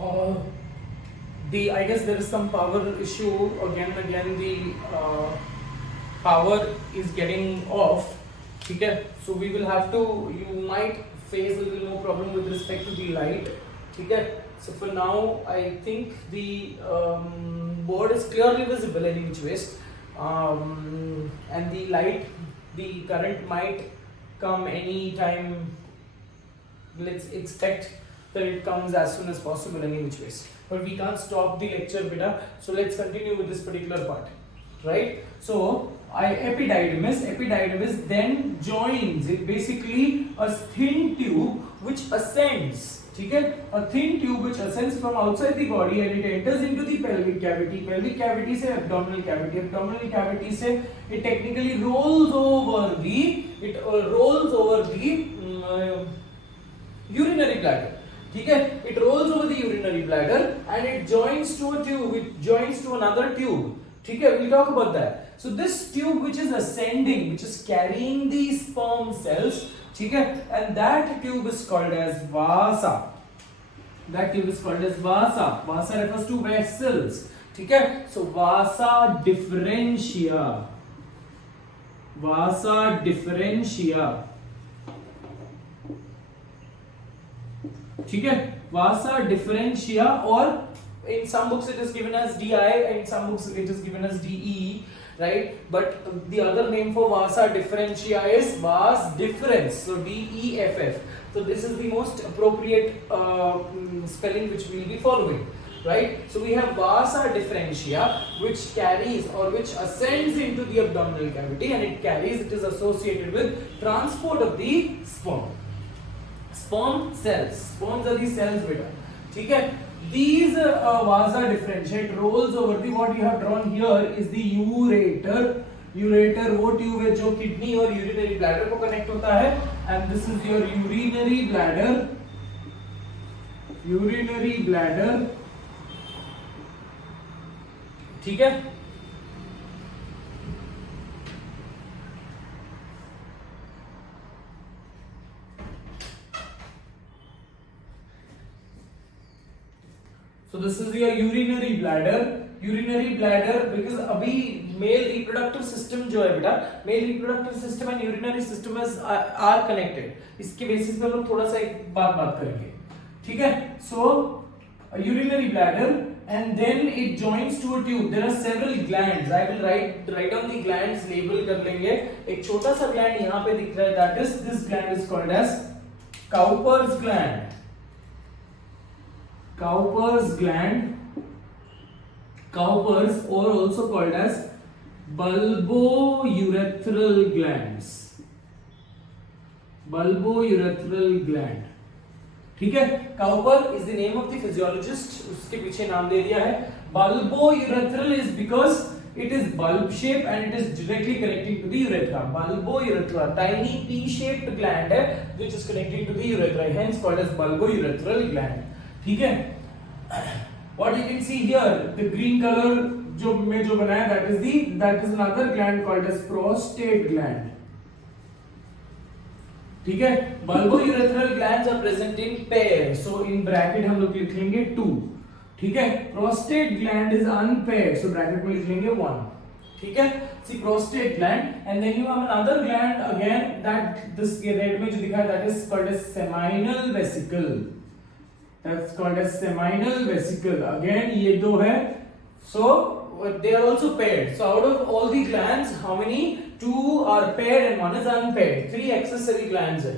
uh, I guess there is some power issue again and again. The power is getting off. Okay, so we will have to, you might face a little more problem with respect to the light. Okay, so for now I think the board is clearly visible any which ways, and the light, the current might come any time. Let's expect that it comes as soon as possible any which ways, but we can't stop the lecture beta. So let's continue with this particular part, right? So epididymis then joins it, basically a thin tube which ascends. Okay, a thin tube which ascends from outside the body and it enters into the pelvic cavity से abdominal cavity से it technically rolls over the urinary bladder. ठीक है, it rolls over the urinary bladder and it joins to a tube, it joins to another tube. ठीक है, we'll talk about that. So this tube which is ascending, which is carrying the sperm cells, ठीक है, and that tube is called as vasa. That tube is called as vasa. Vasa refers to vessels. ठीक है, so vasa differentia. Vasa differentia. ठीक है, vasa differentia, or in some books it is given as di, in some books it is given as de, right? But the other name for vasa differentia is vas differens, so deff. So this is the most appropriate spelling which we will be following, right? So we have vasa differentia which carries or which ascends into the abdominal cavity, and it is associated with transport of the sperm. Sperm cells, sperms are the cells beta. ठीक है, these vasa differentia, it rolls over the, what you have drawn here is the ureter. Ureter वो tube है जो kidney और urinary bladder को connect होता है, and this is your urinary bladder. Urinary bladder, ठीक है. So this is your urinary bladder. Urinary bladder, because अभी male reproductive system जो है बेटा, male reproductive system and urinary system are connected. इसके basis पे हम लोग थोड़ा सा एक बात करेंगे, ठीक है? So a urinary bladder, and then it joins to a tube. There are several glands. I will write down the glands, label कर लेंगे. एक छोटा सा gland यहाँ पे दिख रहा है, that is, this gland is called as Cowper's gland. Cowper's gland, Cowper's, or also called as bulbourethral glands. Bulbourethral gland, ठीक है. Cowper is the name of the physiologist, उसके पीछे नाम दे दिया है. Bulbourethral is because it is bulb shape and it is directly connecting to the urethra. Bulbourethra, tiny P-shaped gland है which is connecting to the urethra, hence called as bulbourethral gland. ठीक है. What you can see here, the green color जो में जो बनाया, that is another gland called as prostate gland. ठीक है. Bulbourethral glands are present in pair, so in bracket हम लोग लिख लेंगे 2. ठीक है. Prostate gland is unpaired, so bracket में लिख लेंगे 1. ठीक है. See, prostate gland, and then you have another gland again, that this red में जो दिखा है, that is called as seminal vesicle. That's called as seminal vesicle. Again ये दो है, so they are also paired. So out of all the glands, how many? 2 are paired and 1 is unpaired. 3 accessory glands है,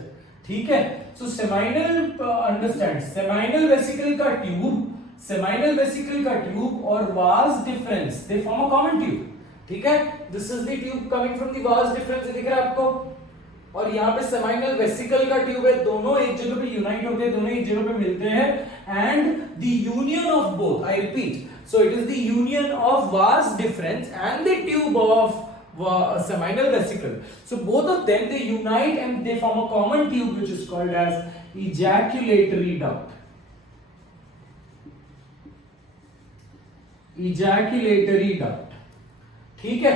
ठीक है. So seminal, understand, seminal vesicle का tube और vas deferens, they form a common tube. ठीक है. This is the tube coming from the vas deferens, दिख रहा है आपको, और यहाँ पे सेमाइनल वेसिकल का ट्यूब है. दोनों एक जगह पे यूनाइट होते हैं, दोनों एक जगह पे मिलते हैं, and the union of both, I repeat, so it is the union of vas deferens and the tube of seminal vesicle. So both of them, they unite and they form a common tube which is called as ejaculatory duct. Ejaculatory duct, ठीक है.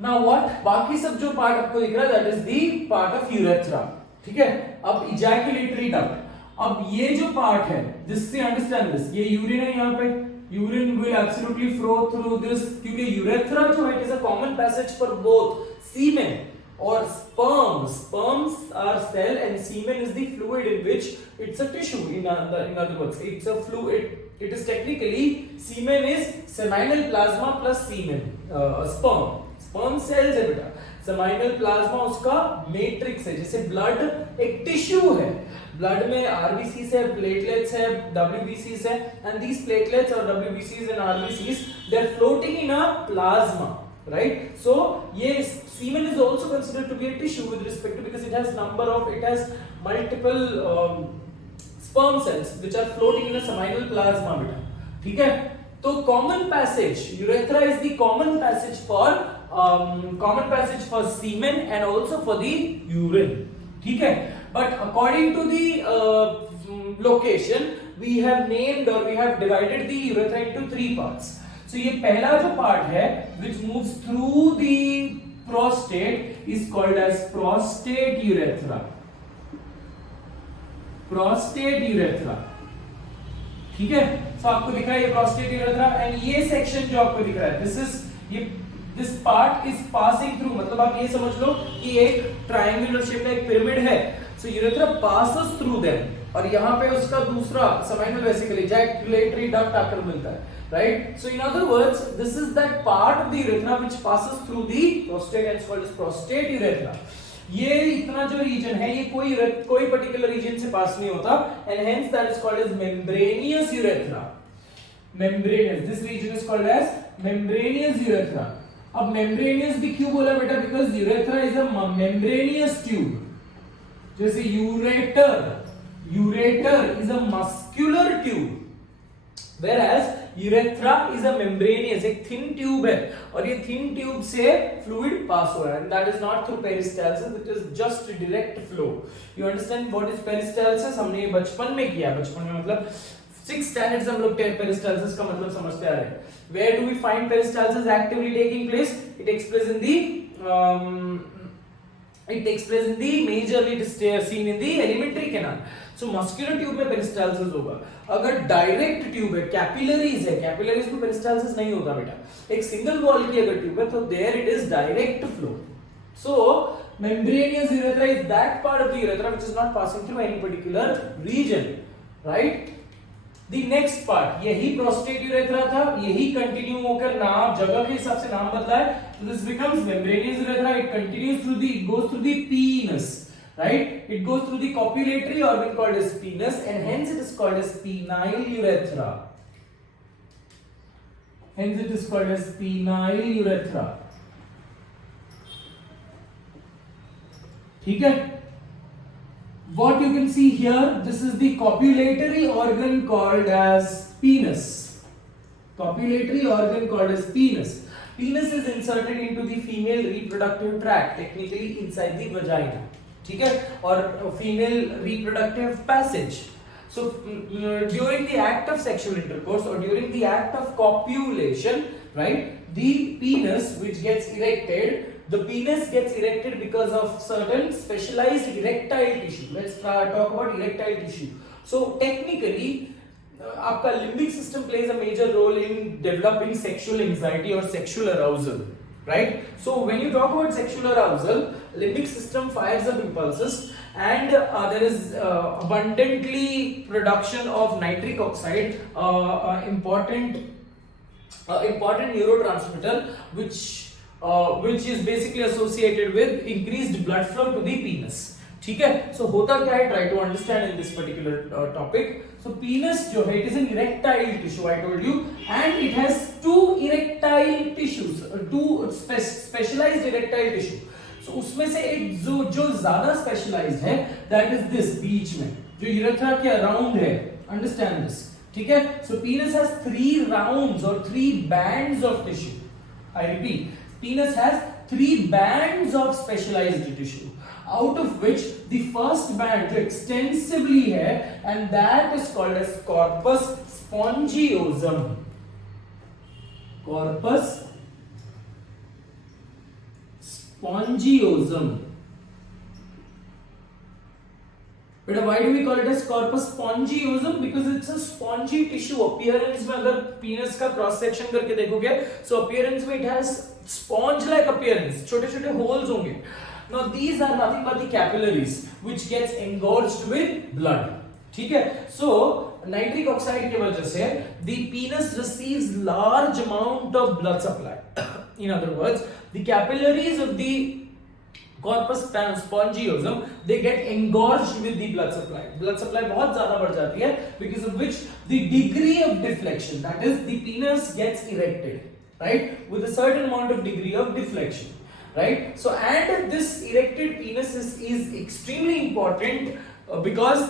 Now what? बाकी सब जो part आपको दिख रहा है, that is the part of urethra. ठीक है. अब ejaculatory duct. अब ये जो पार्ट है, दिस से अंडरस्टैंड दिस, ये यूरिन है, यहाँ पे urine will absolutely flow through this, क्योंकि यूरेथ्रा जो है it is a common passage for both semen और sperms. Sperms are cell and semen is the fluid in which it's a tissue. In other words, it's a fluid. It is technically, semen is seminal plasma plus semen. Sperm. Sperm cells है बेटा. Seminal plasma उसका matrix है. जैसे blood एक tissue है. Blood में RBCs है, platelets है, WBCs है, and these platelets or WBCs and RBCs they are floating in a plasma. Right, so yes, semen is also considered to be a tissue with respect to, because it has multiple sperm cells which are floating in a seminal plasma beta. ठीक है, तो common passage, urethra is the common passage for semen and also for the urine. ठीक है, but according to the location we have named or we have divided the urethra into 3 parts. So ये पहला जो part है which moves through the prostate is called as prostate urethra. Prostate urethra. ठीक है, तो आपको दिख रहा है ये prostate urethra and ये सेक्शन जो आपको दिख रहा है this part is passing through, मतलब आप ये समझ लो कि एक triangular shape में एक pyramid है, so urethra passes through them और यहाँ पे उसका दूसरा seminal vesicles ejaculatory duct आकर मिलता है. Right, so in other words, this is that part of the urethra which passes through the prostate and is called as prostate urethra. ये इतना जो region है ये कोई particular region से pass नहीं होता and hence that is called as membranous urethra. Membranous, this region is called as membranous urethra. अब membranous भी क्यों बोला बेटा? Because urethra is a membranous tube. जैसे ureter is a muscular tube, whereas urethra is a membranous, एक thin tube है और ये thin tube से fluid pass हो रहा है and that is not through peristalsis, it is just direct flow. You understand what is peristalsis? हमने ये बचपन में किया, बचपन में मतलब 6 standards हम लोग peristalsis का मतलब समझते आ रहे हैं. Where do we find peristalsis actively taking place? It takes place in the majorly seen in the alimentary canal. So muscular tube में peristalsis होगा. अगर डायरेक्ट ट्यूब है, कैपिलरीज में पेरिस्टाल्सिस नहीं होता बेटा. एक सिंगल वॉल की अगर ट्यूब है तो there it is direct flow. So membranous urethra is that part of the urethra which is not passing through any particular region, right? The next part, यही prostate urethra था, यही continue होकर नाम जगह के हिसाब से नाम बदला है. So this becomes membranous urethra. It continues it goes through the penis. Right, it goes through the copulatory organ called as penis and hence it is called as penile urethra. Hence it is called as penile urethra. ठीक है, what you can see here, this is the copulatory organ called as penis. Copulatory organ called as penis. Penis is inserted into the female reproductive tract, technically inside the vagina. ठीक है, और female reproductive passage. So during the act of sexual intercourse और during the act of copulation, right, the penis which gets erected, the penis gets erected because of certain specialized erectile tissue. Let's talk about erectile tissue. So technically आपका limbic system plays a major role in developing sexual anxiety or sexual arousal. Right, so when you talk about sexual arousal, limbic system fires up impulses and there is abundantly production of nitric oxide, important neurotransmitter which is basically associated with increased blood flow to the penis. ठीक है, so होता क्या है, try to understand in this particular topic. So penis जो है, it is an erectile tissue, I told you, and it has 2 erectile tissues, 2 specialized erectile tissue. So उसमें से एक जो ज्यादा specialized है, that is this बीच में जो urethra के around है. Understand this, ठीक है? So penis has 3 rounds or 3 bands of tissue. I repeat, penis has 3 bands of specialized tissue, out of which the first band जो extensively है and that is called as corpus spongiosum. Corpus spongiosum. बेटा why do we call it as corpus spongiosum? Because it's a spongy tissue. Appearance में अगर penis का cross section करके देखोगे, so appearance में it has sponge like appearance, छोटे छोटे holes होंगे. Now these are nothing but the capillaries which gets engorged with blood. ठीक है? So nitric oxide की वजह से the penis receives large amount of blood supply. In other words, the capillaries of the corpus spongiosum they get engorged with the blood supply. Blood supply बहुत ज़्यादा बढ़ जाती है, because of which the degree of deflection, that is the penis gets erected, right, with a certain amount of degree of deflection, right? So and this erected penis is extremely important. Because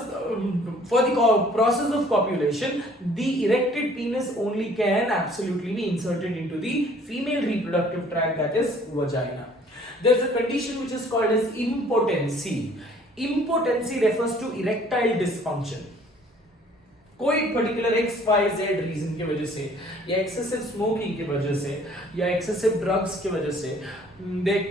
for the process of copulation, the erected penis only can absolutely be inserted into the female reproductive tract, that is vagina. There is a condition which is called as impotency. Impotency refers to erectile dysfunction. कोई particular XYZ reason की वजह से या excessive smoking की वजह से या excessive drugs की वजह से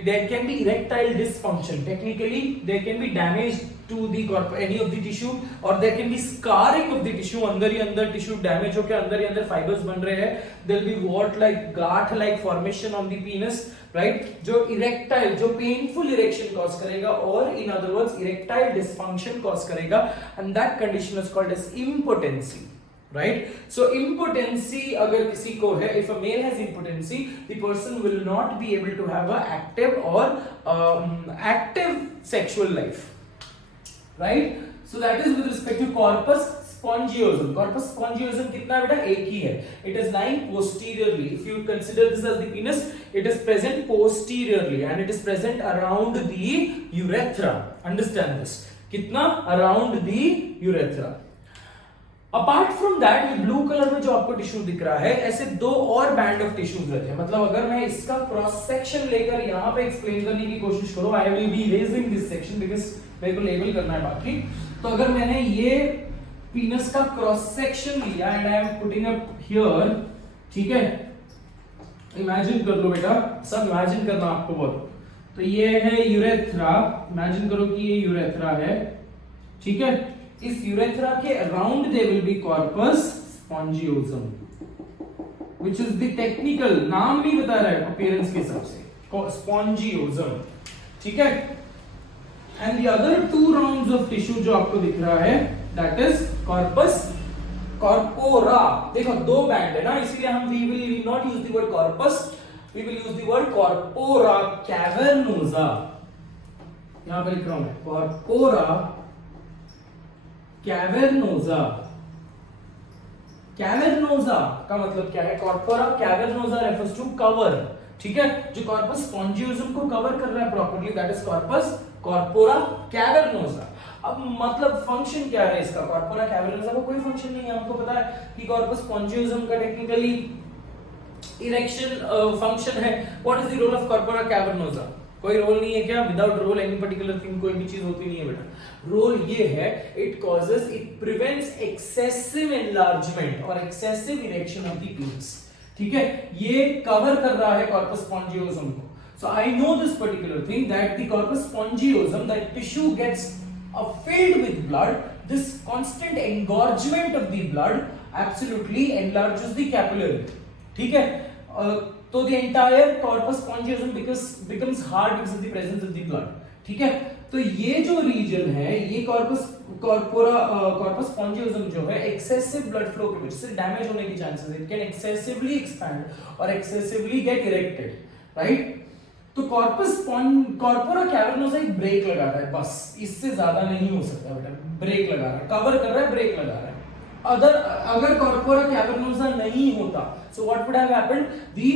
there can be erectile dysfunction. Technically there can be damage to the any of the tissue or there can be scarring of the tissue. अंदर ही अंदर tissue damage होकर अंदर ही अंदर fibers बन रहे हैं. There will be what like गांठ like formation on the penis, right? जो erectile जो painful erection cause करेगा और in other words erectile dysfunction cause करेगा, and that condition is called as impotency. Right? So impotency अगर किसी को है, if a male has impotency, the person will not be able to have a active or active sexual life. Right? So that is with respect to corpus spongiosum. Corpus spongiosum कितना बेटा? एक ही है. It is lying posteriorly. If you consider this as the penis, it is present posteriorly and it is present around the urethra. Understand this? कितना? Around the urethra. Apart from that ये blue colour में जो आपको tissue दिख रहा है, ऐसे दो और बैंड ऑफ टिश्यूज रहते हैं. मतलब अगर मैं इसका क्रॉस सेक्शन लेकर यहाँ पे एक्सप्लेन करने की कोशिश करूं, I will be erasing this section because मेरे को लेबल करना है बाकी. तो अगर मैंने ये पीनस का क्रॉस सेक्शन लिया and I am putting up here, ठीक है, इमेजिन कर लो बेटा, सब इमेजिन करना आपको बहुत. तो ये है यूरेथ्रा, इमेजिन करो कि ये यूरेथ्रा है, ठीक है. इस यूरेथ्रा के around there will be corpus spongiosum, which is the technical नाम भी बता रहा है अपीयरेंस के हिसाब से, स्पॉन्जियोसम, ठीक है. And the other two rounds of tissue जो आपको दिख रहा है, दैट इज कॉर्पस कॉर्पोरा. देखो दो बैंड है ना, इसीलिए हम we will not use the word corpus, we will use the word corpora cavernosa. यहां पे लिख रहा हूं मैं, कॉर्पोरा कैवर्नोसा. कैवर्नोसा का मतलब क्या है? Corpora cavernosa refers to cover, ठीक है. जो कॉर्पस स्पॉन्जियोसम को कवर कर रहा है properly, that is corpus corpora cavernosa. अब मतलब फंक्शन क्या है इसका? कॉर्पोरा कैवर्नोसा का कोई फंक्शन नहीं है. हमको पता है कि कॉर्पस स्पॉन्जियोसम का टेक्निकली इरेक्शन फंक्शन है. What is the role of corpora cavernosa? कोई रोल नहीं है क्या? Without role any particular thing, कोई भी चीज होती नहीं है बेटा. रोल ये है, it causes, it prevents excessive enlargement और excessive erection of the penis, ठीक है. ये कवर कर रहा है कॉर्पस स्पॉन्जियोसम को. So I know this particular thing that the corpus spongiosum, that tissue gets filled with blood. This constant engorgement of the blood absolutely enlarges the capillary, ठीक है. तो the entire corpus spongiosum becomes hard because of the presence of the blood, ठीक है. तो ये जो reason है, ये कॉर्पस स्पॉन्जियोसम जो है, एक्सेसिव ब्लड फ्लो की वजह से डैमेज होने की चांसेस है. इट कैन एक्सेसिवली एक्सपैंड और एक्सेसिवली गेट इरेक्टेड, राइट. तो कॉर्पोरा कैवर्नोसा एक ब्रेक लगा रहा है, बस इससे ज्यादा नहीं हो सकता बेटा. ब्रेक लगा रहा है, कवर कर रहा है, ब्रेक लगा रहा है. अगर कॉर्पोरा कैवर्नोसा नहीं होता, so what would have happened? The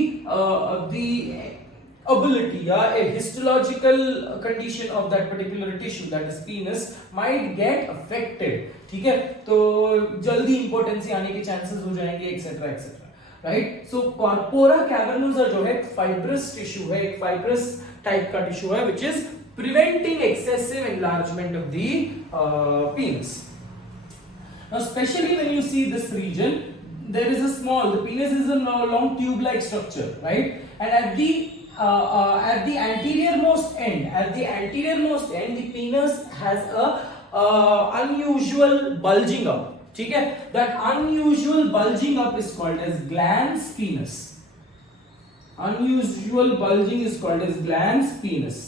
ability या a histological condition of that particular tissue, that is penis, might get affected, ठीक है. तो जल्दी impotency आने के chances हो जाएंगे, etc etc, right? So corpora cavernosa जो है fibrous tissue है, एक fibrous type का tissue है, which is preventing excessive enlargement of the penis. Now especially when you see this region, there is a small, the penis is a long tube-like structure, right? And at the anterior most end, the penis has unusual bulging up, ठीक है, that unusual bulging up is called as glans penis. Unusual bulging is called as glans penis,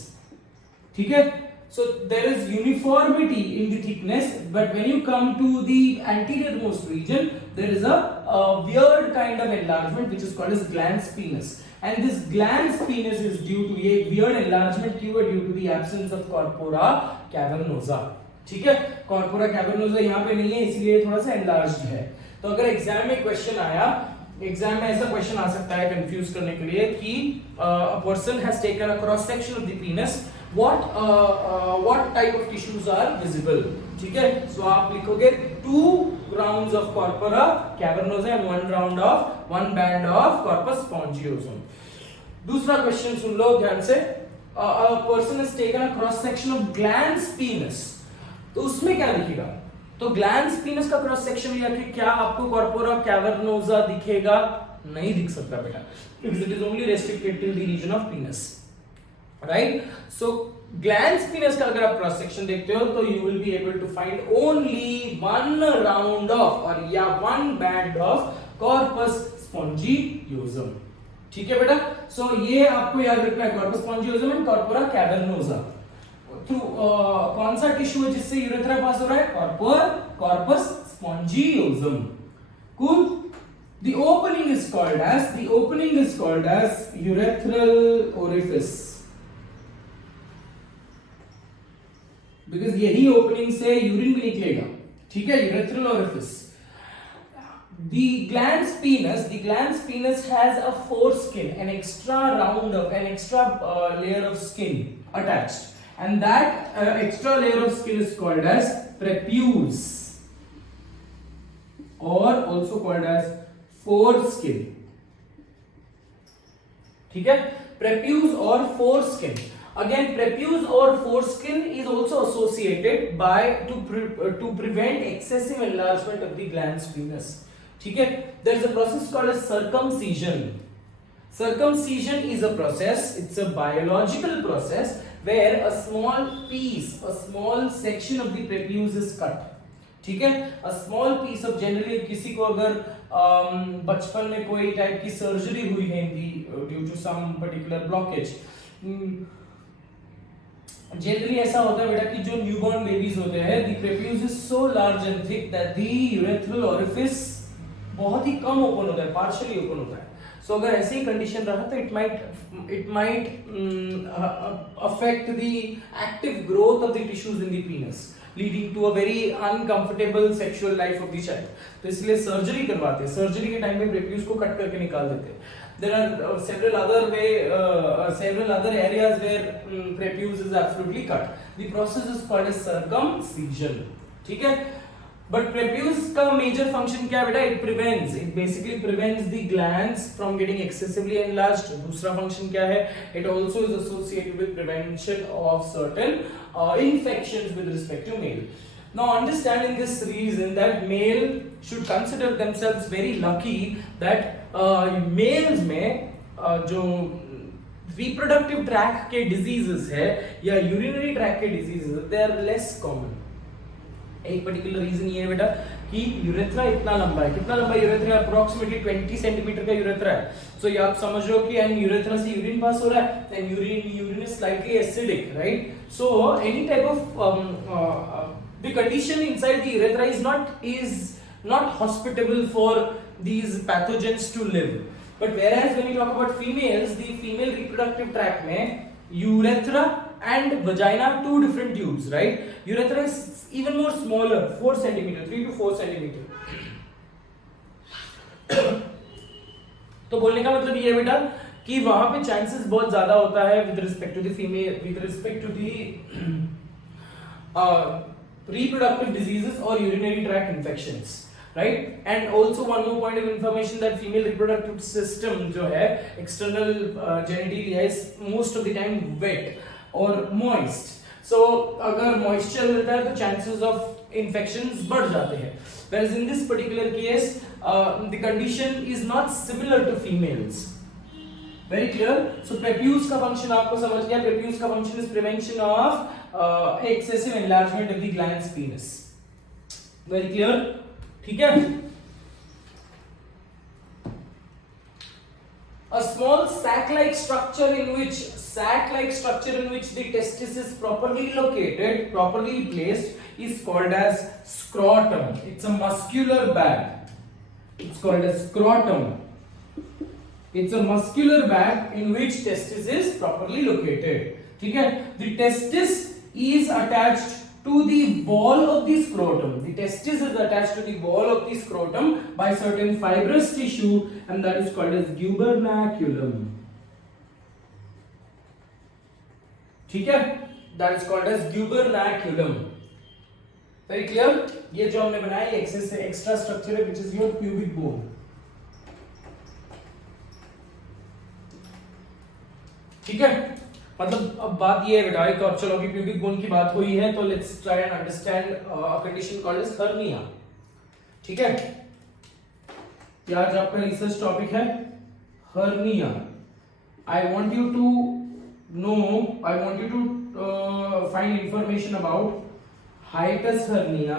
ठीक है. So there is uniformity in the thickness, but when you come to the anterior-most region, there is a weird kind of enlargement which is called as glans penis. And this glans penis is due to a weird enlargement due to the absence of corpora cavernosa. ठीक है, corpora cavernosa यहाँ पे नहीं है, इसलिए थोड़ा सा enlarged है. तो अगर एग्जाम में क्वेश्चन आया, एग्जाम में ऐसा क्वेश्चन आ सकता है कंफ्यूज करने के लिए कि a person has taken a cross section of the penis, what type of tissues are visible, ठीक है. सो आप लिखोगे 2 rounds of corpora cavernosa and 1 band of corpus spongiosum. दूसरा क्वेश्चन सुन लो ध्यान से. a person has taken a cross section of glans penis, तो उसमें क्या लिखेगा? तो ग्लैंस पीनस का क्रॉस सेक्शन लिया कि क्या आपको कॉर्पोरा कैवर्नोसा दिखेगा? नहीं दिख सकता बेटा, because it is only restricted till the region of penis, right? So glans penis का अगर आप क्रॉस सेक्शन देखते हो तो you will be able to find only 1 round of or या 1 band of corpus spongiosum, ठीक है बेटा. सो ये आपको याद रखना है, corpus spongiosum and corpora cavernosa. Through कौन सा टिश्यू है जिससे यूरेथ्रा पास हो रहा है? Corpus spongiosum. Cool. The opening is called as urethral orifice, because यही ओपनिंग से यूरिन भी निकलेगा, ठीक है. urethral orifice. The glans penis has a foreskin, an extra layer of skin attached. And that extra layer of skin is called as prepuce, or also called as foreskin, ठीक है. prepuce or foreskin. Again, prepuce or foreskin is also associated to prevent excessive enlargement of the glans penis, ठीक है. There is a process called as circumcision. Circumcision is a process, it's a biological process where a small section of the prepuce is cut, ठीक है. a small piece of, generally किसी को अगर बचपन में कोई टाइप की सर्जरी हुई है due to some particular blockage, generally ऐसा होता है बेटा कि जो न्यूबॉर्न बेबीज होते हैं, the prepuce is so large and thick that the urethral orifice बहुत ही कम ओपन होता है, पार्शियली ओपन होता है. सो अगर ऐसे ही कंडीशन रहा तो it might affect the active growth of the tissues in the penis, leading to a very uncomfortable sexual life of the child. तो इसलिए सर्जरी करवाते हैं. सर्जरी के टाइम में prepuce को कट करके निकाल देते हैं. There are several other areas where prepuce is absolutely cut. The process is called as circumcision, ठीक है. But prepuce का major function क्या है बेटा? It basically prevents the glands from getting excessively enlarged. दूसरा function क्या है? It also is associated with prevention of certain infections with respect to male. Now, understanding this reason that male should consider themselves very lucky that males में जो reproductive tract के diseases है या urinary tract के diseases, they are less common. एक particular reason ये है बेटा कि यूरेथ्रा इतना लंबा है. कितना लंबा यूरेथ्रा? अप्रोक्सीमेटली 20 सेंटीमीटर का यूरेथ्रा है. सो ये आप समझ रहे हो कि एंड यूरेथ्रा से यूरिन पास हो रहा है, and urine is slightly acidic, right. So any type of the condition inside the urethra is not hospitable for these pathogens to live. But whereas when we talk about females, the female reproductive tract में urethra and vagina, two different tubes, right? Urethra is even more smaller, 4 centimeter, 3 to 4 centimeter. तो बोलने का मतलब ये है बेटा कि वहां पे चांसेस बहुत ज्यादा होता है with respect to the female, with respect to the reproductive diseases or urinary tract infections, right? And also one more point of information that female reproductive system जो है external genitalia is most of the time wet or moist. So अगर moisture रहता है तो chances of infections बढ़ जाते हैं. Whereas in this particular case, the condition is not similar to females. Very clear? So prepuce का function आपको समझ गया. Prepuce का function is prevention of excessive enlargement of the glans penis. Very clear? ठीक है? A small sac-like structure in which the testis is properly located, properly placed, is called as scrotum. It's a muscular bag. It's called as scrotum. It's a muscular bag in which testis is properly located. ठीक है? The testis is attached to the wall of the scrotum. The testis is attached to the wall of the scrotum by certain fibrous tissue, and that is called as gubernaculum. ठीक है? That is called as gubernaculum. Very clear? ये जो हमने बनाया ये extra structure है, which is your pubic bone. ठीक है? मतलब अब बात ये है बेटा कि अब चलो कि प्यूबिक बोन की बात हुई है तो let's try and understand a condition called as hernia. ठीक है? क्या आज आपका रिसर्च टॉपिक है hernia. I want you to find information about hiatus hernia,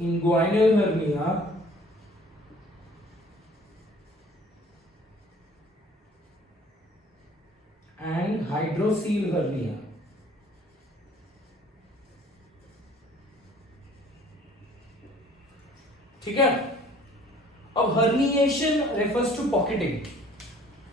inguinal hernia, and hydrocele hernia. ठीक है? अब herniation refers to pocketing.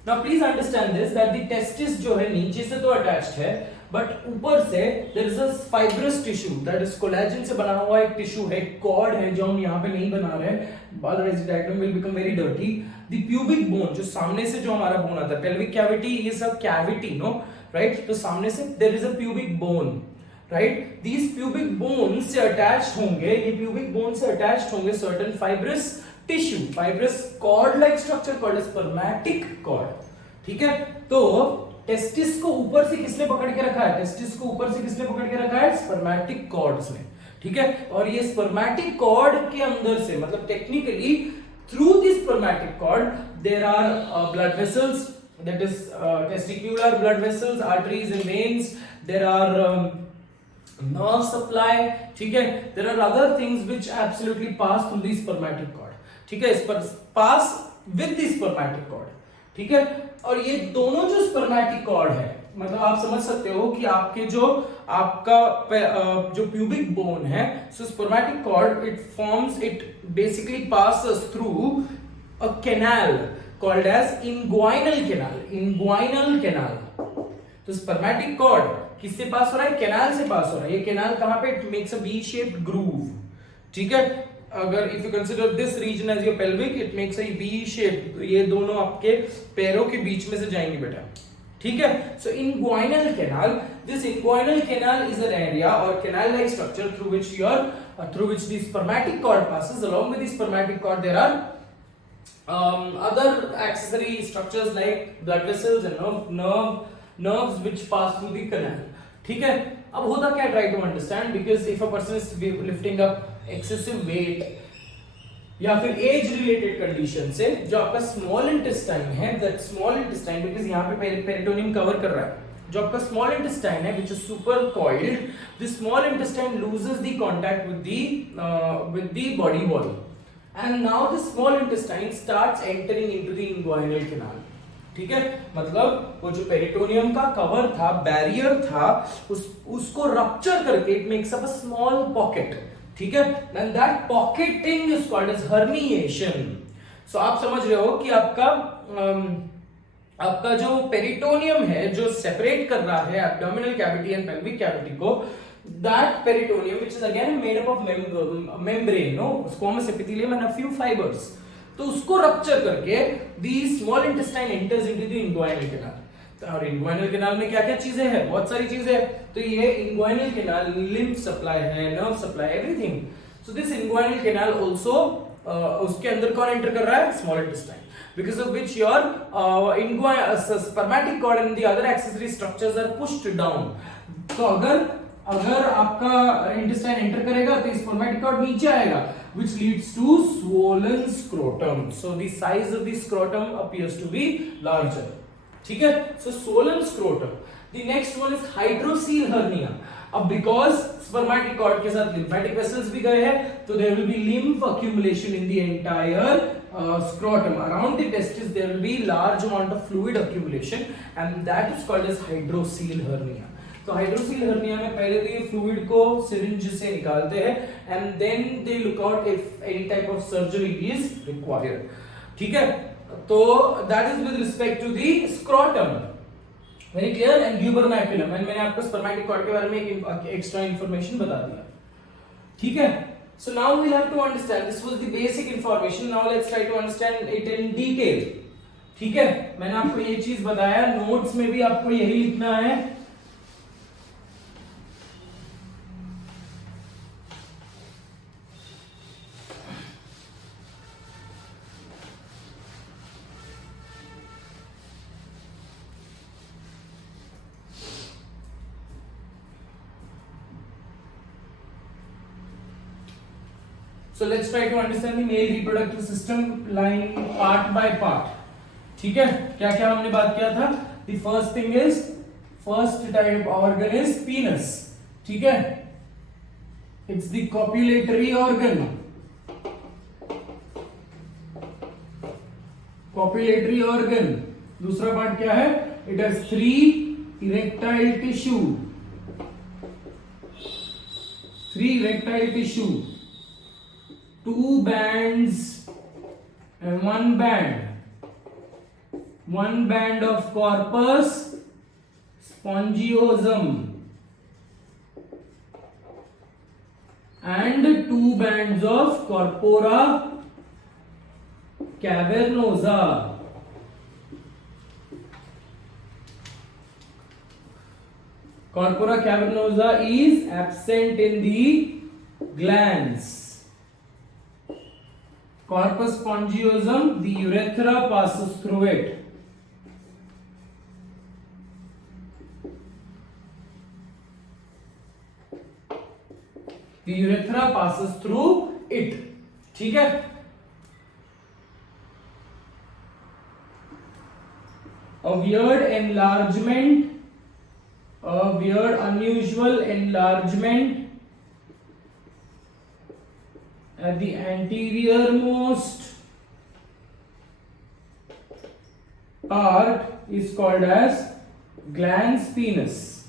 Now please understand this that the testis जो है नीचे से तो attached है but ऊपर से there is a fibrous tissue that is collagen से बना हुआ एक tissue है, cord है जो हम यहाँ पे नहीं बना रहे हैं, otherwise the diagram will become very dirty. The pubic bone जो सामने से जो हमारा bone आता है, pelvic cavity is a cavity, no, right? तो सामने से there is a pubic bone, right? These pubic bones से attached होंगे, ये pubic bone से attached होंगे certain fibrous tissue, fibrous cord-like structure called as spermatic cord. ठीक है? तो टेस्टिस को ऊपर से किसने पकड़ के रखा है? टेस्टिस को ऊपर से किसने पकड़ के रखा है? स्पर्मेटिक कॉर्ड्स ने. ठीक है? और ये स्पर्मेटिक कॉर्ड के अंदर से मतलब technically through this spermatic cord there are blood vessels, that is testicular blood vessels, arteries and veins. There are nerve supply. ठीक है? There are other things which absolutely pass through the spermatic cord. ठीक है? इस पर पास with the spermatic cord. ठीक है? और ये दोनों जो स्पर्मेटिक कॉर्ड है मतलब आप समझ सकते हो कि आपके जो प्यूबिक बोन है, so spermatic cord it basically passes through a canal called as inguinal canal. तो स्पर्मेटिक कॉर्ड किससे पास हो रहा है? कैनाल से पास हो रहा है. ये कैनाल कहां पे? It makes a V shaped groove. ठीक है? अगर if you consider this region as your pelvic, it makes a V shape. तो ये दोनों आपके पैरों के बीच में से जाएंगे बेटा. ठीक है? So inguinal canal, this inguinal canal is an area और canal like structure through which the spermatic cord passes. Along with the spermatic cord there are other accessory structures like blood vessels and nerves which pass through the canal. ठीक है? अब होता क्या? Try to understand, because if a person is lifting up excessive weight या फिर age related condition से जो आपका स्मॉल इंटेस्टाइन है, दैट स्मॉल इंटेस्टाइन बिकॉज़ यहाँ पे पेरिटोनियम कवर कर रहा है, जो आपका स्मॉल इंटेस्टाइन है which is super coiled, the small intestine loses the contact with the body wall and now the small intestine starts entering into the inguinal canal. ठीक है? मतलब वो जो पेरिटोनियम का कवर था, बैरियर था, उसको रप्चर करके it makes up a small pocket. ठीक है? And that pocketing is called as herniation. So आप समझ रहे हो कि आपका जो पेरिटोनियम है जो सेपरेट कर रहा है abdominal cavity and pelvic cavity को, that peritoneum which is again made up of membrane, no, squamous epithelium and a few fibers. तो उसको रप्चर करके the small intestine enters into the inguinal canal. और inguinal canal में क्या क्या चीजें हैं? बहुत सारी चीजें हैं. तो ये inguinal canal lymph supply है, nerve supply, everything. So this inguinal canal also उसके अंदर कौन एंटर कर रहा है? Small intestine. Because of which your spermatic cord and the other accessory structures are pushed down. तो अगर आपका इंटेस्टाइन एंटर करेगा तो स्पर्मेटिक कॉर्ड नीचे आएगा, which leads to swollen scrotum. So the size of the scrotum appears to be larger. ठीक है, so solemn scrotum. The next one is hydrocele hernia. अब because spermatic cord के साथ lymphatic vessels भी गए हैं, तो there will be lymph accumulation in the entire scrotum. Around the testis there will be large amount of fluid accumulation, and that is called as hydrocele hernia. तो hydrocele hernia में पहले तो ये fluid को सिरिंज से निकालते हैं, and then they look out if any type of surgery is required. ठीक है, तो that is with respect to the scrotum. Very clear. And gubernaculum, and मैंने आपको स्पर्मेटिक कॉर्ड के बारे में एक एक्स्ट्रा इंफॉर्मेशन बता दिया. ठीक है, so now we'll have to understand, this was the basic information. Now let's try to understand it in detail. ठीक है, मैंने आपको ये चीज बताया, नोट्स में भी आपको यही लिखना है. So let's try to understand the male reproductive system line part by part. ठीक है, क्या क्या हमने बात किया था. The first thing is, first type organ is penis. ठीक है, it's the copulatory organ. Copulatory organ. दूसरा पार्ट क्या है? It has 3 erectile tissue. 3 erectile tissue. 2 bands and 1 band. 1 band of corpus spongiosum and 2 bands of corpora cavernosa. Corpora cavernosa is absent in the glands. Corpus spongiosum, the urethra passes through it. The urethra passes through it. ठीक है, a weird enlargement, a weird unusual enlargement at the anterior most part is called as glans penis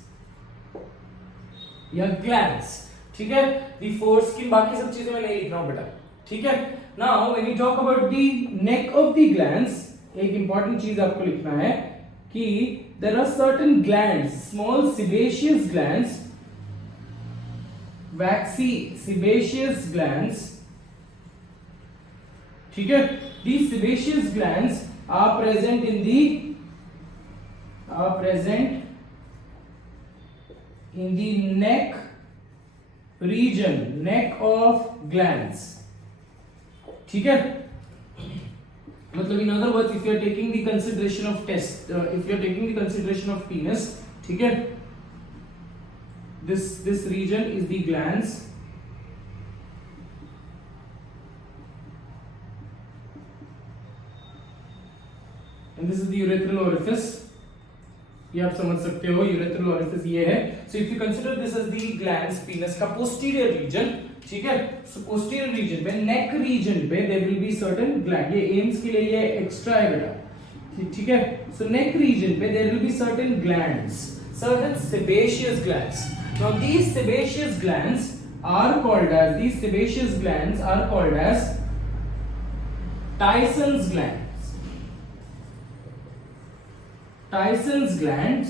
या glans. ठीक है, the foreskin, बाकी सब चीजें मैं नहीं लिख रहा हूं बेटा. ठीक है, now when you talk about the neck of the glans, एक important चीज आपको लिखना है कि there are certain glands, small sebaceous glands, waxy sebaceous glands. ठीक है, these sebaceous glands are present in the neck region, neck of glands. ठीक है, मतलब in other words, if you are taking the consideration of if you are taking the consideration of penis, ठीक है, this region is the glands. And this is the urethral orifice. ये आप समझ सकते हो, urethral orifice ये है. So if you consider this as the glans penis का posterior region, ठीक है, so posterior region पे, neck region पे there will be certain gland. ये एम्स के लिए ये एक्स्ट्रा है बेटा. ठीक है, so neck region पे there will be certain glands, certain sebaceous glands. Now these sebaceous glands are called as Tyson's glands. Tyson's glands.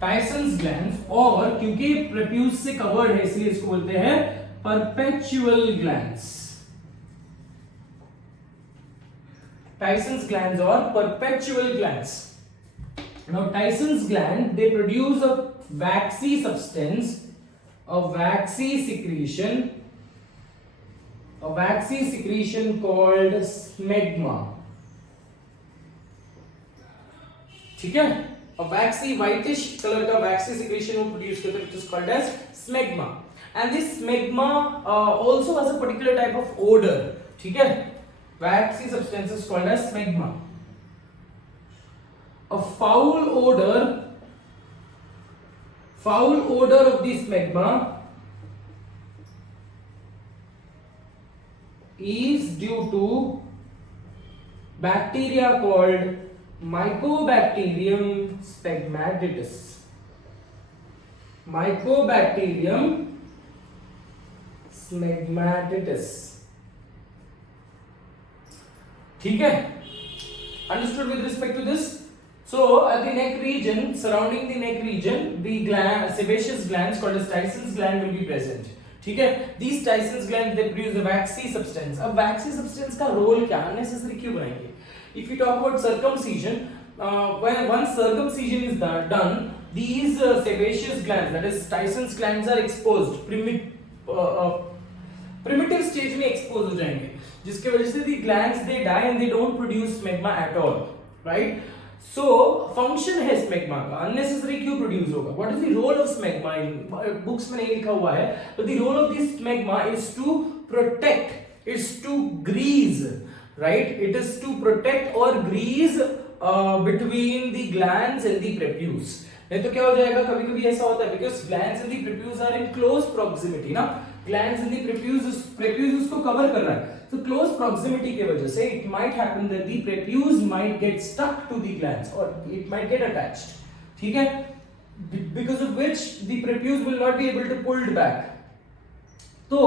Tyson's glands, और क्योंकि prepuce से covered है इसलिए इसको बोलते हैं perpetual glands. Tyson's glands or perpetual glands. Now Tyson's gland, they produce a waxy substance, a waxy secretion called smegma. ठीक है, a waxy whitish color का waxy secretion वो produce करते हैं, which is called as smegma. And this smegma also has a particular type of odor. ठीक है, Waxy substance is called as smegma. A foul odor of the smegma is due to bacteria called Mycobacterium sphegmatitis. Mycobacterium sphegmatitis. ठीक है? Understood with respect to this? So at the neck region, surrounding the neck region, the sebaceous glands called as Tyson's gland will be present. ठीक है? These Tyson's glands they produce a waxy substance. अब waxy substance का role क्या? Unnecessary क्यों बनाएंगे? If you talk about circumcision, when once circumcision is done, these sebaceous glands, that is Tyson's glands, are exposed. Primitive stage में expose हो जाएंगे, जिसके वजह से the glands they die and they don't produce smegma at all, right? So function है smegma का, unnecessary क्यों produce होगा? What is the role of smegma? In books में नहीं लिखा हुआ है, but the role of this smegma is to protect, is to grease, right? It is to protect or grease between the glands and the prepuce. नहीं तो क्या हो जाएगा, कभी कभी ऐसा होता है, because glands and the prepuce are in close proximity ना, glands and the prepuce उसको cover कर रहा है, so close proximity के वजह से it might happen that the prepuce might get stuck to the glands or it might get attached, ठीक है, because of which the prepuce will not be able to pulled back. तो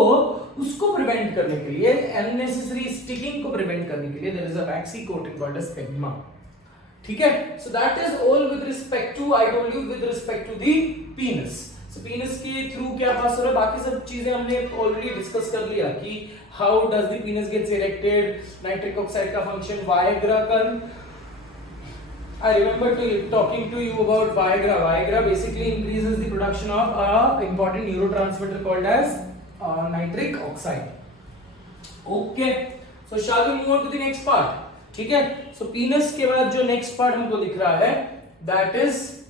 उसको prevent करने के लिए, unnecessary sticking को prevent करने के लिए there is a waxy coating called as smegma. ठीक है, so that is all with respect to, I told you, with respect to the penis. So penis के through क्या पास हो रहा है, बाकी सब चीजें हमने already discuss कर लिया कि how does the penis gets erected, nitric oxide का function, Viagra का, I remember talking to you about Viagra. Viagra basically increases the production of a important neurotransmitter called as nitric oxide. Okay, so shall we move on to the next part? ठीक है, so penis के बाद जो next part हमको दिख रहा है, that is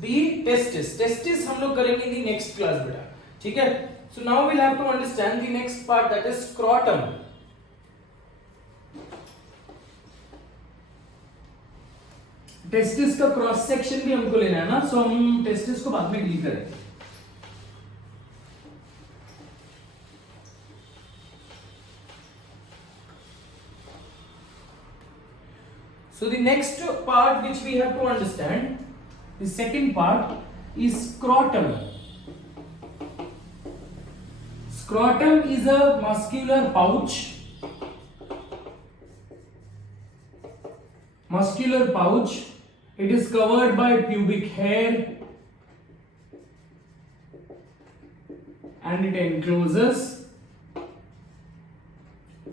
the testis. Testis हम लोग करेंगे in the next class बेटा, ठीक है. So now we'll have to understand the next part, that is scrotum. Testis का क्रॉस सेक्शन भी हमको लेना है ना, सो हम टेस्टिस को बाद में डील करेंगे. So the next part which we have to understand, the second part is scrotum. Scrotum is a muscular pouch. It is covered by pubic hair and it encloses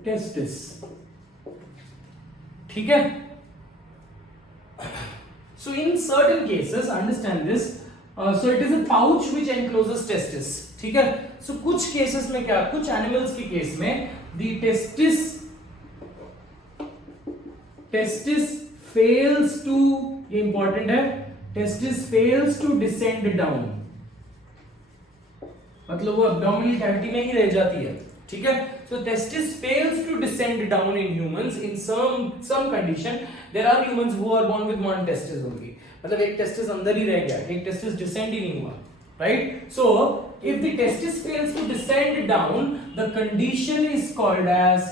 testis. ठीक है? So in certain cases, understand this, so it is a pouch which encloses testis. ठीक है? So कुछ cases में क्या, कुछ animals के case में the testis fails to, ये important है, testis fails to descend down, मतलब वो abdominal cavity में ही रह जाती है. ठीक है, so testis fails to descend down in humans. In some condition there are humans who are born with one testis only, मतलब एक testis अंदर ही रह गया, एक testis descend ही नहीं हुआ, right? So if the testis fails to descend down, the condition is called as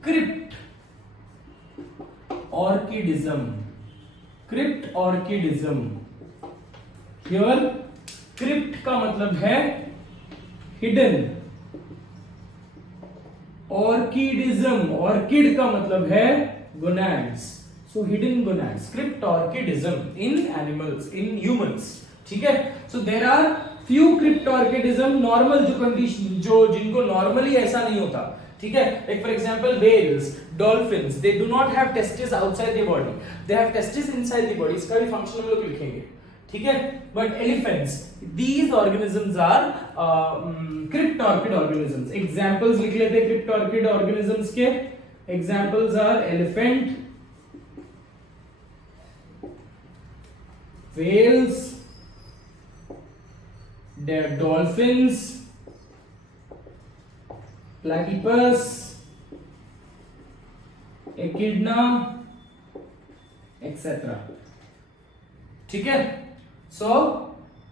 cryptorchidism. Here crypt का मतलब है hidden, orchidism, orchid का मतलब है gonads, so hidden gonads, cryptorchidism in animals, in humans. ठीक है, so there are few cryptorchidism normal जो condition, जो जिनको normally ऐसा नहीं होता. ठीक है, like for example whales, dolphins, they do not have testes outside their body, they have testes inside the body. इसका भी function हम लोग लिखेंगे. ठीक है, but elephants, these organisms are cryptorchid organisms. Examples लिख लेते हैं cryptorchid organisms के. Examples are elephant, whales, dolphins platypus, echidna, etc. ठीक है? So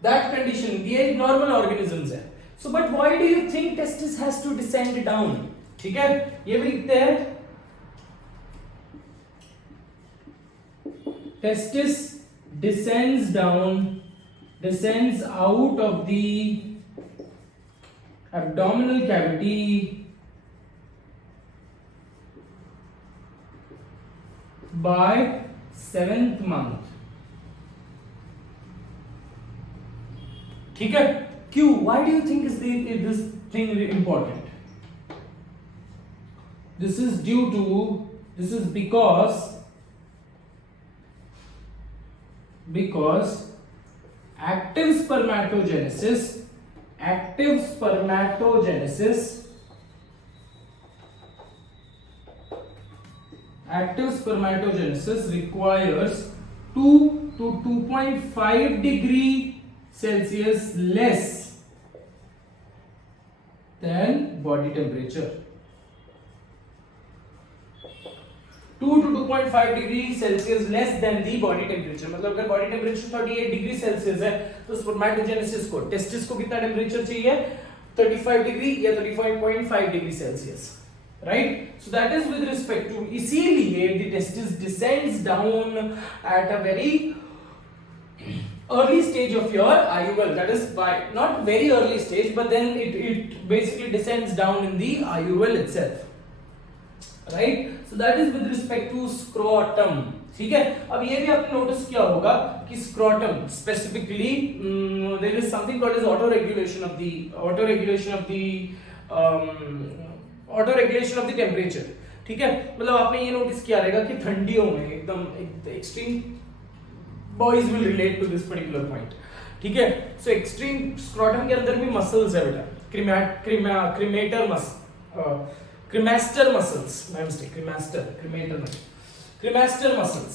that condition, ये normal organisms है. So but why do you think testis has to descend down? ठीक है? ये भी लिखते हैं. Testis descends down, descends out of the abdominal cavity by 7th month. ठीक है? क्यों? Why do you think is this thing important? This is because active spermatogenesis requires 2 to 2.5 degree Celsius less than body temperature. 2 to 2.5 degree Celsius less than the body temperature. मतलब अगर body temperature 38 degree Celsius है तो spermatogenesis को, testis को कितना temperature चाहिए? 35 degree या 35.5 degree Celsius. Right? So that is with respect to, इसीलिए the testis descends down at a very early stage of your IUL. That is by not very early stage, but then it basically descends down in the IUL itself. Right? So that is with respect to scrotum. ठीक है? अब ये भी आपने notice किया होगा कि scrotum specifically there is something called as auto regulation of the temperature. ठीक है? मतलब आपने ये नोटिस किया रहेगा कि ठंडियों में एकदम extreme, boys will relate to this particular point. ठीक है? So extreme scrotum के अंदर भी muscles है बेटा. Cremaster muscles. My mistake. Cremaster muscles.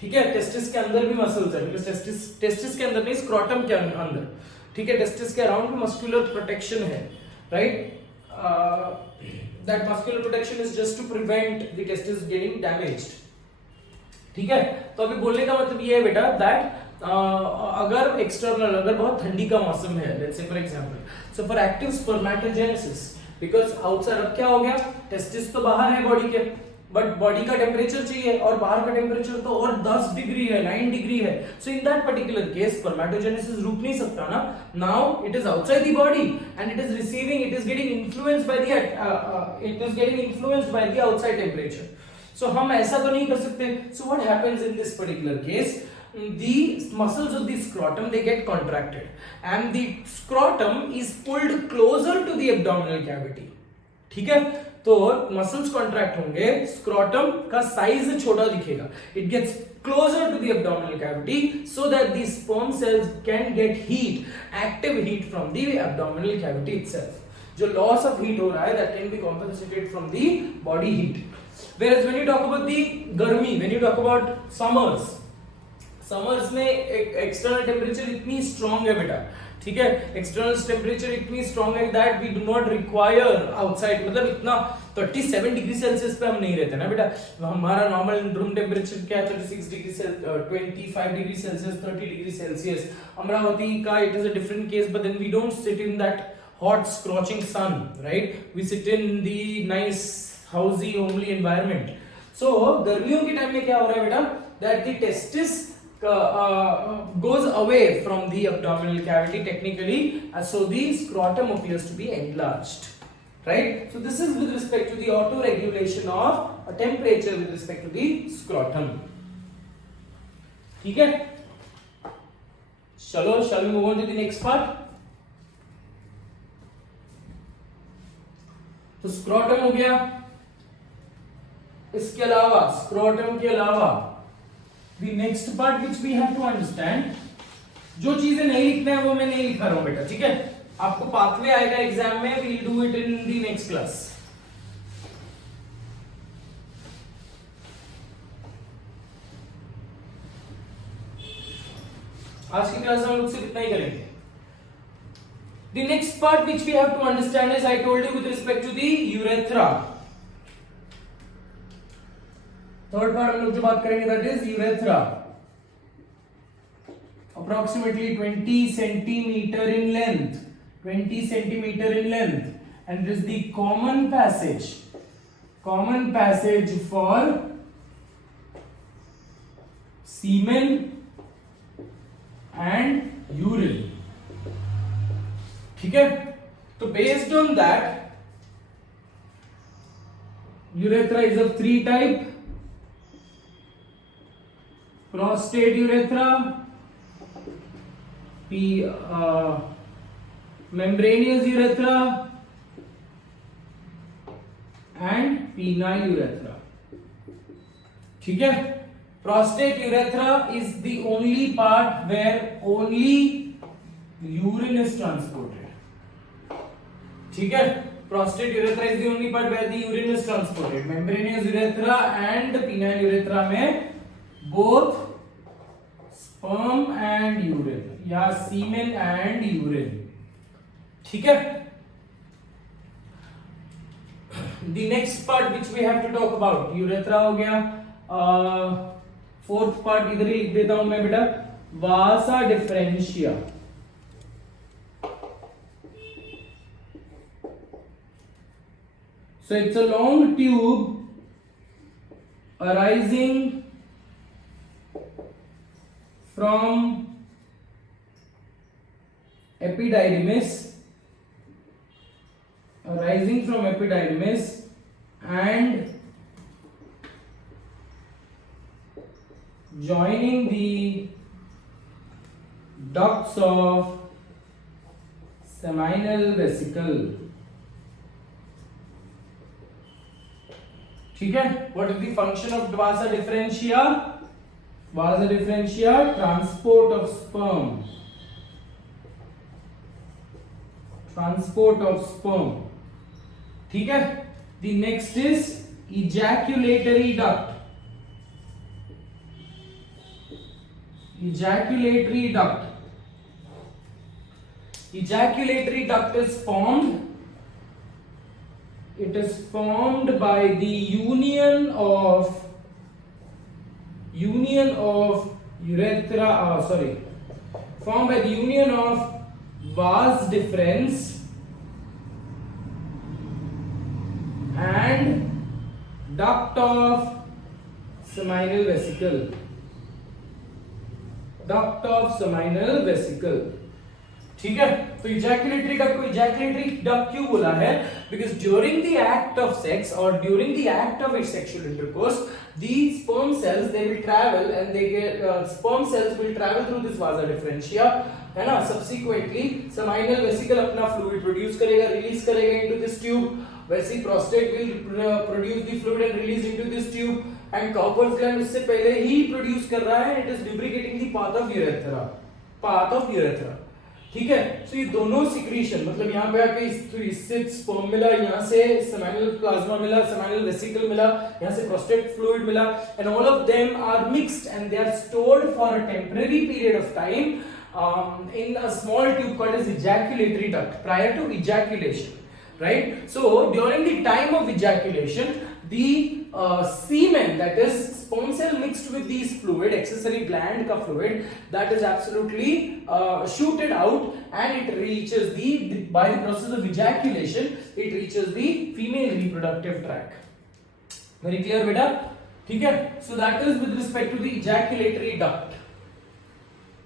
ठीक है? टेस्टिस के अंदर भी मसल्स है, बिकॉज टेस्टिस के अंदर नहीं, स्क्रोटम के अंदर. ठीक है? टेस्टिस के अराउंड भी मस्कुलर प्रोटेक्शन है. Right? That muscular protection is just to prevent the testis getting damaged. ठीक है? तो अभी बोलने का मतलब ये है बेटा दैट अगर एक्सटर्नल, अगर बहुत ठंडी का मौसम है, let's say for example, so for active spermatogenesis, because outside, अब क्या हो गया, टेस्टिस तो बाहर है बॉडी के, बट बॉडी का टेम्परेचर चाहिए और बाहर का टेम्परेचर तो और 10 डिग्री है, 9 डिग्री है. So in that particular case spermatogenesis रुक नहीं सकता ना. Now it is outside the body and it is receiving, it is getting influenced by the outside temperature. So हम ऐसा तो नहीं कर सकते. So what happens in this particular case? The muscles of the scrotum, they get contracted and the scrotum is pulled closer to the abdominal cavity. ठीक है? तो muscles contract होंगे, scrotum का size छोटा दिखेगा. It gets closer to the abdominal cavity so that the sperm cells can get heat, active heat from the abdominal cavity itself. जो loss of heat हो रहा है, that can be compensated from the body heat. Whereas when you talk about the गर्मी, when you talk about summers में external temperature इतनी strong है बेटा. ठीक है? external temperature इतनी strong है that we do not require outside, मतलब इतना 37 डिग्री सेल्सियस पे हम नहीं रहते ना बेटा. हमारा नॉर्मल रूम टेम्परेचर क्या है? 36 degree Celsius, 25 degree Celsius, 30 degree Celsius. Amravati का it is a different case, but then we don't sit in that hot scorching sun, right? We sit in the nice housey homely environment. So गर्मियों के time में क्या हो रहा है बेटा? That the testis goes away from the abdominal cavity technically, so the scrotum appears to be enlarged. Right? So this is with respect to the auto regulation of a temperature with respect to the scrotum. ठीक है? चलो, shall we move on to the next part? तो scrotum हो गया. इसके अलावा, scrotum के अलावा, the next part which we have to understand, जो चीजें नहीं लिखना है वो मैं नहीं लिखा रहा हूं बेटा. ठीक है? आपको पाथवे आएगा एग्जाम में, we'll do it in the next class. आज की क्लास में हम लोग सिर्फ इतना ही करेंगे. The next part which we have to understand is, I told you, with respect to the urethra. Third part हम लोग जो बात करेंगे that is urethra. Approximately 20 centimeter in length. 20 centimeter in length, and it is the common passage for semen and urine. ठीक है, तो based on that, urethra is of 3 types: prostate urethra, membranous urethra, and penile urethra. ठीक है, prostate urethra is the only part where only urine is transported. ठीक है, prostate urethra is the only part where the urine is transported. Membranous urethra and penile urethra में both sperm and urine या semen and urine. ठीक है, the next part which we have to talk about, urethra हो गया. Fourth part इधर ही लिख देता हूं मैं बेटा, vasa differentia. So it's a long tube arising from epididymis, and joining the ducts of seminal vesicle. ठीक है, what is the function of vasa differentia? Vasa differentia, transport of sperm. ठीक है, the next is ejaculatory duct. Ejaculatory duct is formed. It is formed by the union of formed by the union of vas deferens and duct of seminal vesicle. ठीक है, तो ejaculatory duct को ejaculatory duct क्यों बोला है? Because during the act of sex or during the act of sexual intercourse, the sperm cells they will travel and they get sperm cells will travel through this vasa differentia, है ना. Subsequently seminal vesicle अपना fluid produce करेगा, release करेगा into this tube. वैसे prostate will produce the fluid and release into this tube, and Cowper's gland उससे पहले ही produce कर रहा है. It is lubricating the path of urethra. ठीक है, तो ये दोनों सिक्रीशन, मतलब यहाँ पे आके इससे स्पर्म मिला, यहाँ से सेमिनल प्लाज्मा मिला, सेमिनल वेसिकल मिला, यहाँ से प्रोस्टेट फ्लूइड मिला, and all of them are mixed and they are stored for a temporary period of time in a small tube called as ejaculatory duct prior to ejaculation, right? So during the time of ejaculation, the semen, that is sperm cell mixed with these fluid, accessory gland ka fluid, that is absolutely shooted out, and it reaches by the process of ejaculation, it reaches the female reproductive tract. Very clear beta? ठीक है, so that is with respect to the ejaculatory duct.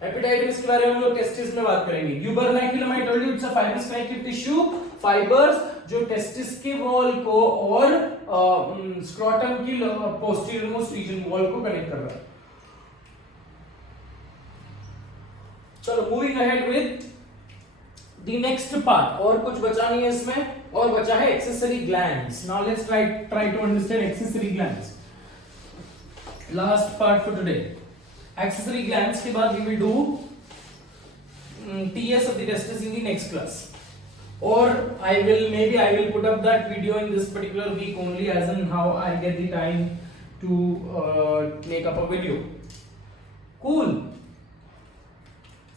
Epididymis के बारे में हम लोग testis में बात करेंगे. Gubernaculum, I told you it's a fibrous connective tissue. Fibers जो टेस्टिस के वॉल को और स्क्रोटम की पोस्टीरियर मोस्ट रीजन वॉल को कनेक्ट कर रहा है. चलो moving ahead with the next part. और कुछ बचा नहीं है इसमें, और बचा है accessory glands. Now let's try to understand accessory glands. Last part for today. Accessory glands के बाद we will do TS of the testis in the next class, or I will put up that video in this particular week only, as in how I get the time to make up a video. Cool.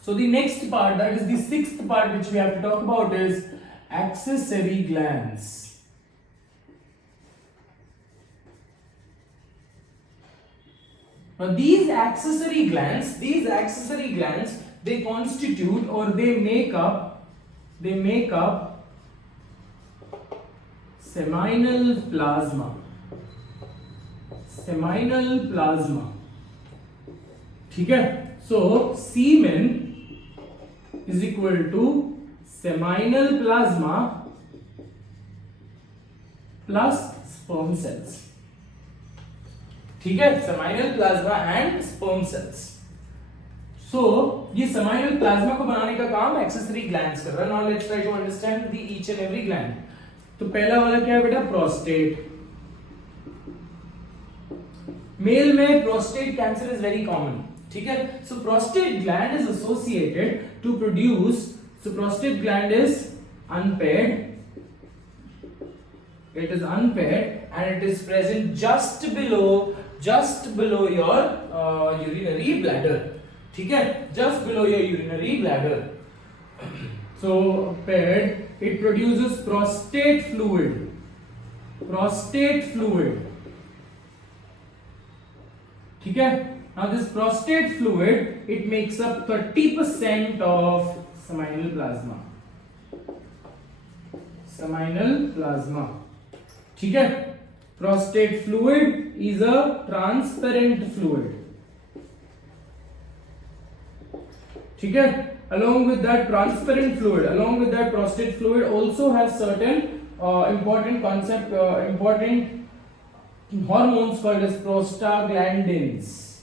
So the next part, that is the sixth part which we have to talk about, is accessory glands. Now these accessory glands, they constitute or they make up seminal plasma. ठीक है? So semen is equal to seminal plasma plus sperm cells. ठीक है? seminal plasma and sperm cells. So ये seminal plasma को बनाने का काम accessory glands कर रहा है. Now let's try to understand the each and every gland. तो पहला वाला क्या है बेटा? prostate. मेल में prostate cancer is very common. ठीक है? So prostate gland is associated to produce. So prostate gland is unpaired. It is unpaired and it is present just below your urinary bladder. ठीक है? Just below your urinary bladder. So paired, it produces prostate fluid. ठीक है? Now this prostate fluid, it makes up 30% of seminal plasma. ठीक है? Prostate fluid is a transparent fluid. ठीक है? Along with that transparent fluid, along with that prostate fluid also has certain important hormones called as prostaglandins,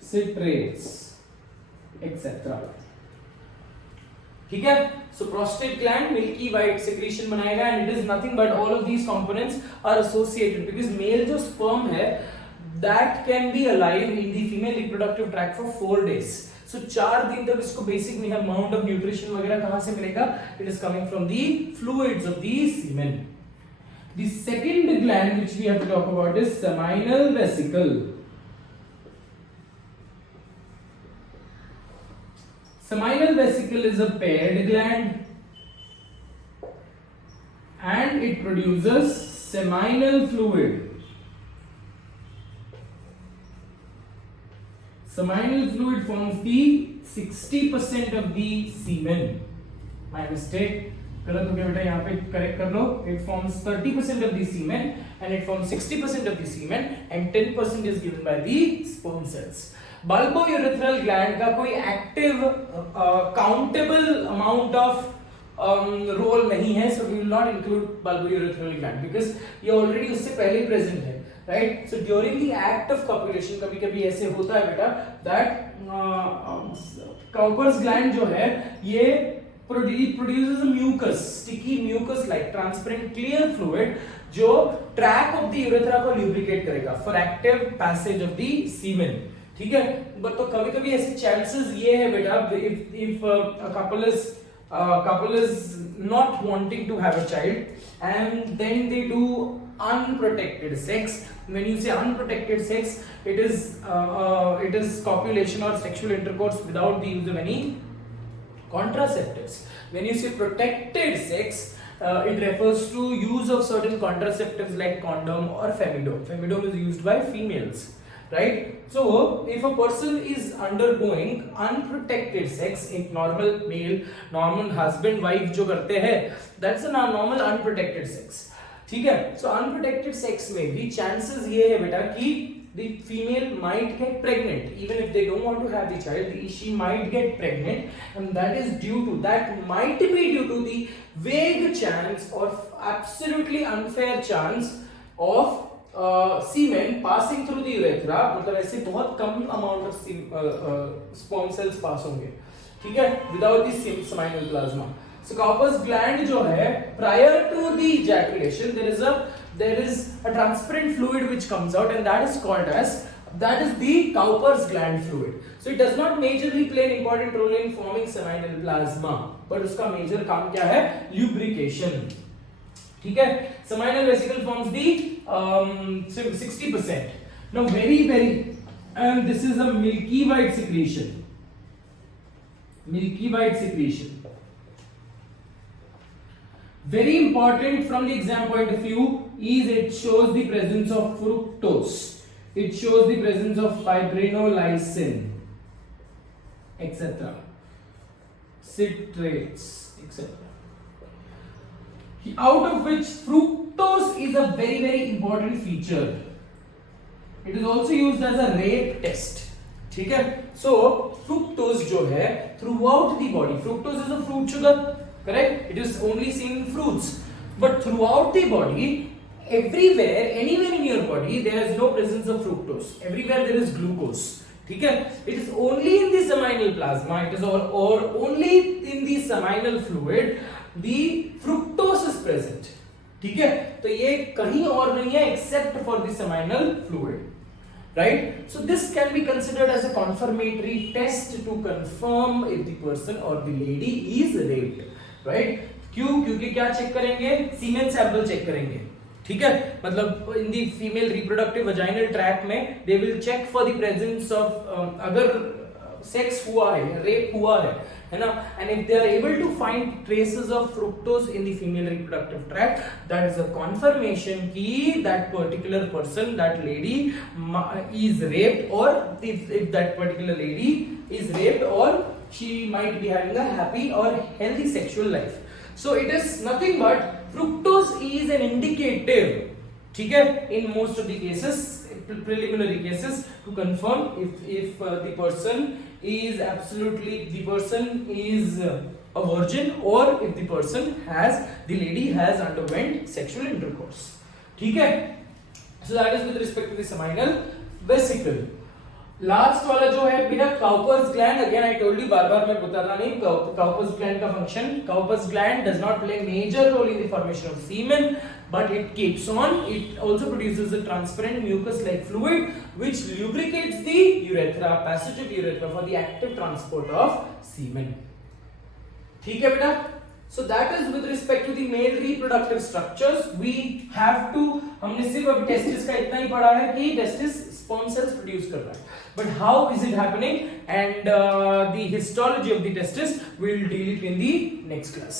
citrates, etc. ठीक है? So prostate gland milky white secretion बनाएगा and it is nothing but all of these components are associated because male जो sperm है that can be alive in the female reproductive tract for 4 days. So 4 दिन तक इसको basic amount of nutrition वगैरह कहाँ से मिलेगा? It is coming from the fluids of the semen. The second gland which we have to talk about is seminal vesicle. Seminal vesicle is a paired gland and it produces seminal fluid. Seminal fluid forms the 60% of the semen. My mistake. गलत हो गया बेटा, यहाँ पे correct कर लो. It forms 30% of the semen and it forms 60% of the semen and 10% is given by the sperm cells. Bulbourethral gland का कोई active countable amount of role नहीं है, so we will not include bulbourethral gland because ये already उससे पहले ही present है, right? So during the act of copulation कभी-कभी ऐसे होता है बेटा that Cowper's gland जो है ये produces a mucus, sticky mucus like transparent clear fluid जो track of the urethra को lubricate करेगा for active passage of the semen. ठीक है? but तो कभी-कभी ऐसे chances ये है बेटा if a couple is not wanting to have a child and then they do unprotected sex. When you say unprotected sex, it is copulation or sexual intercourse without the use of any contraceptives. When you say protected sex, it refers to use of certain contraceptives like condom or femidome. Femidome is used by females, right? So if a person is undergoing unprotected sex, एक normal male, normal husband wife जो करते हैं, that's a normal unprotected sex. ठीक है? So unprotected sex में भी chances ये है बेटा कि the female might get pregnant even if they don't want to have the child. She might get pregnant and that might be due to the vague chance or absolutely unfair chance of semen passing through the urethra. मतलब ऐसे बहुत कम amount of sperm cells pass होंगे, ठीक है, without the seminal plasma. So Cowper's gland जो है prior to the ejaculation there is a transparent fluid which comes out and that is the Cowper's gland fluid. So it does not majorly play an important role in forming seminal plasma, but उसका major काम क्या है? Lubrication. ठीक है? Seminal vesicle forms the 60%. Now very and this is a milky white secretion. milky white secretion. Very important from the exam point of view is it shows the presence of fructose. It shows the presence of fibrinolysin, etc. Citrates, etc. Out of which fructose is a very very important feature. It is also used as a rate test. ठीक है? So fructose जो है throughout the body, fructose is a fruit sugar, correct? It is only seen in fruits, but throughout the body, everywhere, anywhere in your body, there is no presence of fructose. Everywhere there is glucose. ठीक है? It is only in the seminal plasma. It is or only in the seminal fluid the fructose is present. ठीक है? तो ये कहीं और नहीं है except for the seminal fluid. Right? So this can be considered as a confirmatory test to confirm if the person or the lady is raped. Right? क्यों? क्योंकि क्या चेक करेंगे? सीमेन सैंपल चेक करेंगे. ठीक है? मतलब in the female reproductive vaginal tract में they will check for the presence of अगर सेक्स हुआ है, रेप हुआ है ना, and if they are able to find traces of fructose in the female reproductive tract, that is a confirmation कि that particular person, that lady is raped, or if that particular lady is raped, or she might be having a happy or healthy sexual life. So it is nothing but fructose is an indicative, ठीक है, in most of the cases, preliminary cases, to confirm if the person is a virgin, or if the lady has underwent sexual intercourse. ठीक है? So that is with respect to the seminal vesicle. Last वाला जो है बिना Cowper's gland, again I told you, बार बार मैं बताना नहीं, काउपर्स ग्लैंड का function, Cowper's gland does not play major role in the formation of semen, but it keeps on, it also produces a transparent mucus like fluid which lubricates the urethra, passage of urethra for the active transport of semen. ठीक है बेटा? So that is with respect to the male reproductive structures. We have to, हमने सिर्फ अभी testis का इतना ही पढ़ा है कि टेस्टिस sperm cells produce कर रहा है, but how is it happening and the histology of the testis we'll deal it in the next class.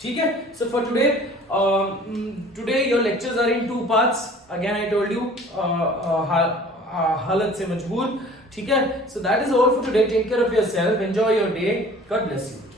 ठीक है? So for today your lectures are in 2 parts. Again I told you हालत से मजबूर. ठीक है? So that is all for today. Take care of yourself. Enjoy your day. God bless you.